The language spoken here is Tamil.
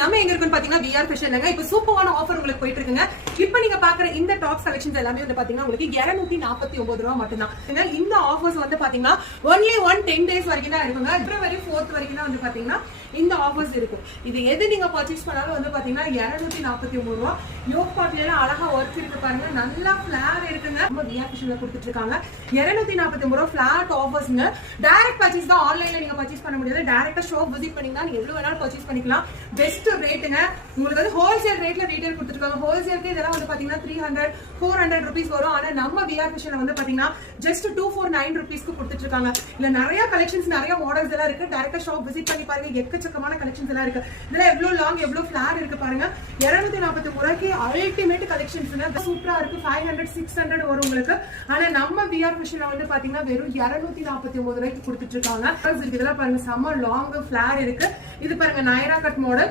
நம்ம எங்க இருக்குன்னு பாத்தீங்கன்னா விஆர் ஃபேஷன்லங்க இப்ப சூப்பரான ஆஃபர் உங்களுக்கு போயிட்டு இருக்குங்க. இப்ப நீங்க பாக்குற இந்த டாப்ஸ் கலெக்ஷன்ஸ் எல்லாமே வந்து பாத்தீங்கன்னா உங்களுக்கு 249 ரூபாய் மட்டும் தான். இந்த ஆஃபர்ஸ் வந்து பாத்தீங்கன்னா only 10 days வரைக்கும் தான் இருக்குங்க. February 4th வரைக்கும் தான் வந்து பாத்தீங்கன்னா இந்த ஆஃபர்ஸ் இருக்கும். இது எது நீங்க பர்ச்சேஸ் பண்ணாலும் வந்து பாத்தீங்கன்னா 249 ரூபாய். யோக் பார்ட்ல எல்லாம் அழகா ஒர்க் இருக்கு பாருங்க, நல்லா ஃபிளார் இருக்குங்க. நம்ம விஆர் ஃபேஷன்ல கொடுத்துட்டு இருக்காங்க 249 ரூபாய் ஃபிளாட் ஆஃபர்ஸ்ங்க. டைரக்ட் பர்ச்சேஸ் தான், ஆன்லைன்ல நீங்க பர்ச்சேஸ் பண்ண முடியாது. டைரக்டா ஷாப் விசிட் பண்ணீங்கன்னா நீங்க எவ்வளவு வேணாலும் பர்ச்சேஸ் பண்ணிக்கலாம். பெஸ்ட் ரேட்டுங்க. உங்களுக்கு வந்து ஹோல்சேல் ரேட்ல ரீட்டைல் கொடுத்துருக்காங்க. ஹோல்சேலுக்கு இதெல்லாம் வந்து பாத்தீங்கன்னா 300-400 rupees வரும். ஆனா நம்ம விஆர் ஃபேஷன்ல வந்து பாத்தீங்கன்னா ஜஸ்ட் 249 rupeesக்கு கொடுத்துட்டு இருக்காங்க. இல்ல நிறைய கலெக்ஷன்ஸ், நிறைய மாடல்ஸ் எல்லாம் இருக்கு. டைரக்டா ஷாப் விசிட் பண்ணி பாருங்க, எக்கச்சக்கமான கலெக்ஷன்ஸ் எல்லாம் இருக்கு. இதுல எவ்வளவு லாங், எவ்வளவு ஃபிளார் இருக்கு பாருங்க. 249 ரூபாய்க்கு அல்டிமேட் கலெக்ஷன்ஸ்ங்க. சூப்பரா இருக்கு. 500-600 வரும் உங்களுக்கு. ஆனா நம்ம விஆர் ஃபேஷன்ல வந்து பாத்தீங்கன்னா வெறும் 249 ரூபாய்க்கு கொடுத்துட்டு இருக்காங்க. இதெல்லாம் பாருங்க, செம்ம லாங் ஃபிளார் இருக்கு. இது பாருங்க நைரா கட் மாடல்.